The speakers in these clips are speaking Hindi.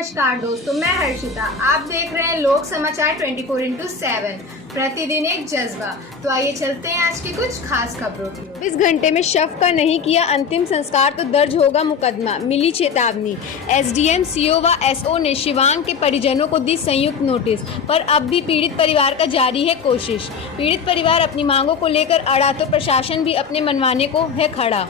नमस्कार दोस्तों, मैं हर्षिता। आप देख रहे हैं लोक समाचार 24x7, प्रतिदिन एक जज्बा। तो आइए चलते हैं आज की कुछ खास खबरों की। इस घंटे में शव का नहीं किया अंतिम संस्कार तो दर्ज होगा मुकदमा, मिली चेतावनी। एसडीएम, सीओ व एसओ ने शिवांग के परिजनों को दी संयुक्त नोटिस, पर अब भी पीड़ित परिवार का जारी है कोशिश। पीड़ित परिवार अपनी मांगों को लेकर अड़ा तो प्रशासन भी अपने मनवाने को है खड़ा।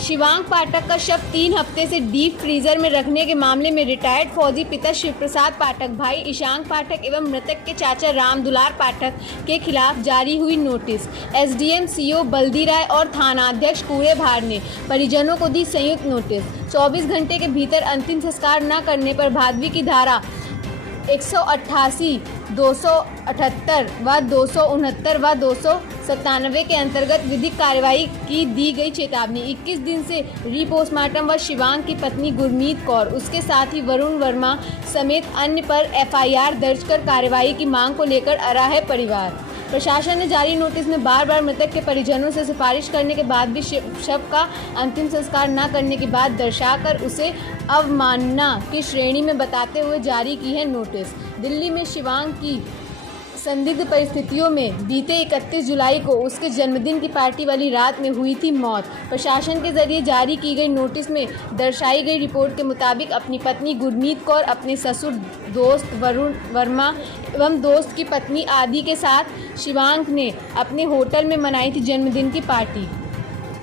शिवांग पाठक का शव 3 हफ्ते से डीप फ्रीजर में रखने के मामले में रिटायर्ड फौजी पिता शिवप्रसाद पाठक, भाई ईशांग पाठक एवं मृतक के चाचा राम दुलार पाठक के खिलाफ जारी हुई नोटिस। एसडीएम, सीओ बल्दी राय और थानाध्यक्ष कूड़े भार ने परिजनों को दी संयुक्त नोटिस। 24 घंटे के भीतर अंतिम संस्कार न करने पर भादवी की धारा 188, 278 व 269 व 297 के अंतर्गत विधिक कार्रवाई की दी गई चेतावनी। 21 दिन से रीपोस्टमार्टम व शिवांग की पत्नी गुरमीत कौर, उसके साथ ही वरुण वर्मा समेत अन्य पर एफआईआर दर्ज कर कार्रवाई की मांग को लेकर अड़ा है परिवार। प्रशासन ने जारी नोटिस में बार बार मृतक के परिजनों से सिफारिश करने के बाद भी शव का अंतिम संस्कार न करने की बात दर्शाकर उसे अवमानना की श्रेणी में बताते हुए जारी की है नोटिस। दिल्ली में शिवांग की संदिग्ध परिस्थितियों में बीते 31 जुलाई को उसके जन्मदिन की पार्टी वाली रात में हुई थी मौत। प्रशासन के जरिए जारी की गई नोटिस में दर्शाई गई रिपोर्ट के मुताबिक अपनी पत्नी गुरमीत कौर अपने ससुर, दोस्त वरुण वर्मा एवं दोस्त की पत्नी आदि के साथ शिवांग ने अपने होटल में मनाई थी जन्मदिन की पार्टी।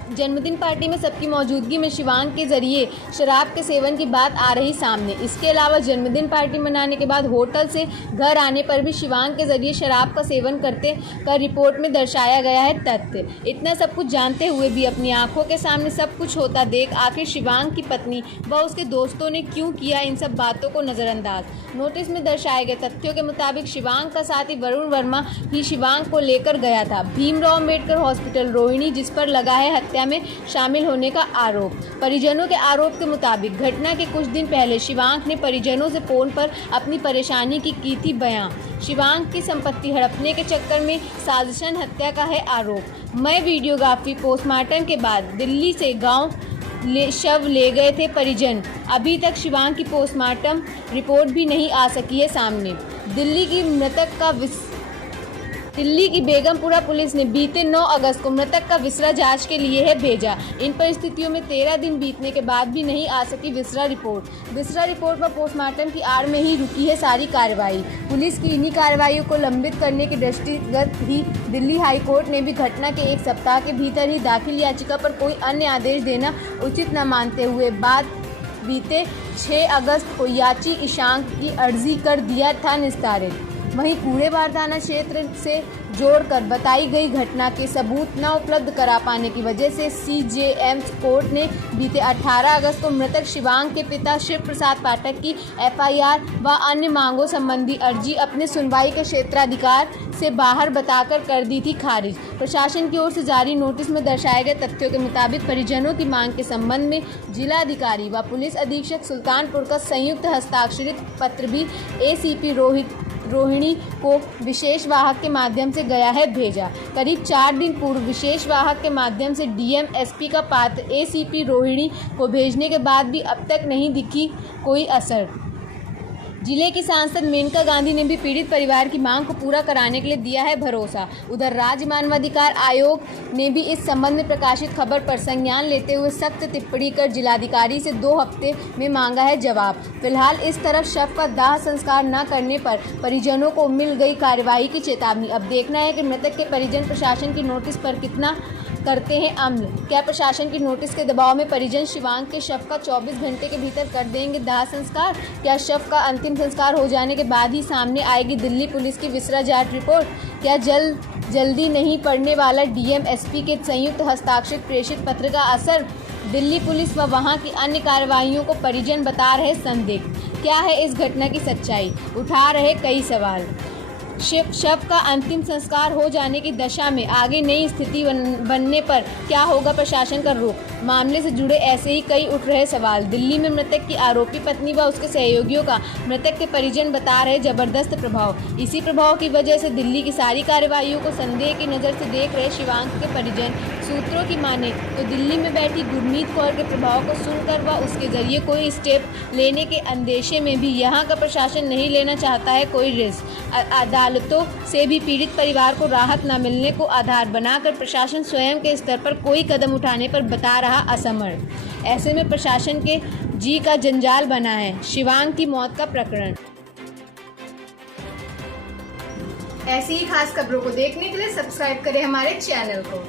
जन्मदिन पार्टी में सबकी मौजूदगी में शिवांग के जरिए शराब के सेवन की बात आ रही सामने। इसके अलावा जन्मदिन पार्टी मनाने के बाद होटल से घर आने पर भी शिवांग के जरिए शराब का सेवन करते का रिपोर्ट में दर्शाया गया है तथ्य। इतना सब कुछ जानते हुए भी अपनी आंखों के सामने सब कुछ होता देख आखिर शिवांग की पत्नी व उसके दोस्तों ने क्यों किया इन सब बातों को नज़रअंदाज। नोटिस में दर्शाए गए तथ्यों के मुताबिक शिवांग का साथी वरुण वर्मा ही शिवांग को लेकर गया था भीमराव अम्बेडकर हॉस्पिटल रोहिणी, जिस पर लगा है हत्या में शामिल होने का आरोप। परिजनों के आरोप के मुताबिक घटना के कुछ दिन पहले शिवांग ने परिजनों से फोन पर अपनी परेशानी की थी बयां। शिवांग की संपत्ति हड़पने के चक्कर में साजिशन हत्या का है आरोप। मैं वीडियोग्राफी पोस्टमार्टम के बाद दिल्ली से गांव शव ले गए थे परिजन। अभी तक शिवांग की पोस्टमार्टम रिपोर्ट भी नहीं आ सकी है सामने। दिल्ली की बेगमपुरा पुलिस ने बीते 9 अगस्त को मृतक का विसरा जांच के लिए है भेजा। इन परिस्थितियों में 13 दिन बीतने के बाद भी नहीं आ सकी विसरा रिपोर्ट। विसरा रिपोर्ट व पोस्टमार्टम की आड़ में ही रुकी है सारी कार्रवाई। पुलिस की इन्हीं कार्रवाइयों को लंबित करने के दृष्टिगत ही दिल्ली हाई कोर्ट ने भी घटना के 1 सप्ताह के भीतर ही दाखिल याचिका पर कोई अन्य आदेश देना उचित न मानते हुए बीते 6 अगस्त को याची ईशांग की अर्जी कर दिया था निस्तारित। वहीं कूड़ेभार थाना क्षेत्र से जोड़कर बताई गई घटना के सबूत न उपलब्ध करा पाने की वजह से सीजेएम कोर्ट ने बीते 18 अगस्त को मृतक शिवांग के पिता शिवप्रसाद पाठक की एफआईआर व अन्य मांगों संबंधी अर्जी अपने सुनवाई के क्षेत्राधिकार से बाहर बताकर कर दी थी खारिज। प्रशासन की ओर से जारी नोटिस में दर्शाए गए तथ्यों के मुताबिक परिजनों की मांग के संबंध में जिलाधिकारी व पुलिस अधीक्षक सुल्तानपुर का संयुक्त हस्ताक्षरित पत्र भी एसीपी रोहिणी को विशेष वाहक के माध्यम से गया है भेजा। करीब 4 दिन पूर्व विशेष वाहक के माध्यम से डीएम एसपी का पात्र एसीपी रोहिणी को भेजने के बाद भी अब तक नहीं दिखी कोई असर। जिले की सांसद मेनका गांधी ने भी पीड़ित परिवार की मांग को पूरा कराने के लिए दिया है भरोसा। उधर राज्य मानवाधिकार आयोग ने भी इस संबंध में प्रकाशित खबर पर संज्ञान लेते हुए सख्त टिप्पणी कर जिलाधिकारी से 2 हफ्ते में मांगा है जवाब। फिलहाल इस तरफ शव का दाह संस्कार न करने पर परिजनों को मिल गई कार्रवाई की चेतावनी। अब देखना है कि मृतक के परिजन प्रशासन की नोटिस पर कितना करते हैं अमल। क्या प्रशासन की नोटिस के दबाव में परिजन शिवांग के शव का 24 घंटे के भीतर कर देंगे दाह संस्कार? क्या शव का अंतिम संस्कार हो जाने के बाद ही सामने आएगी दिल्ली पुलिस की विसरा जांच रिपोर्ट? क्या जल्दी नहीं पड़ने वाला डीएम एसपी के संयुक्त हस्ताक्षरित प्रेषित पत्र का असर? दिल्ली पुलिस व वहां की अन्य कार्रवाइयों को परिजन बता रहे संदिग्ध। क्या है इस घटना की सच्चाई? उठा रहे कई सवाल। शव का अंतिम संस्कार हो जाने की दशा में आगे नई स्थिति बनने पर क्या होगा प्रशासन का रुख? मामले से जुड़े ऐसे ही कई उठ रहे सवाल। दिल्ली में मृतक की आरोपी पत्नी व उसके सहयोगियों का मृतक के परिजन बता रहे जबरदस्त प्रभाव। इसी प्रभाव की वजह से दिल्ली की सारी कार्रवाइयों को संदेह की नज़र से देख रहे शिवांग के परिजन सूत्रों की माने तो दिल्ली में बैठी गुरमीत कौर के प्रभाव को सुनकर व उसके जरिए कोई स्टेप लेने के अंदेशे में भी यहाँ का प्रशासन नहीं लेना चाहता है कोई रिस्क। अदालतों से भी पीड़ित परिवार को राहत न मिलने को आधार बनाकर प्रशासन स्वयं के स्तर पर कोई कदम उठाने पर बता रहा असमर्थ। ऐसे में प्रशासन के जी का जंजाल बना है शिवांग की मौत का प्रकरण। ऐसी ही खास खबरों को देखने के लिए सब्सक्राइब करें हमारे चैनल को।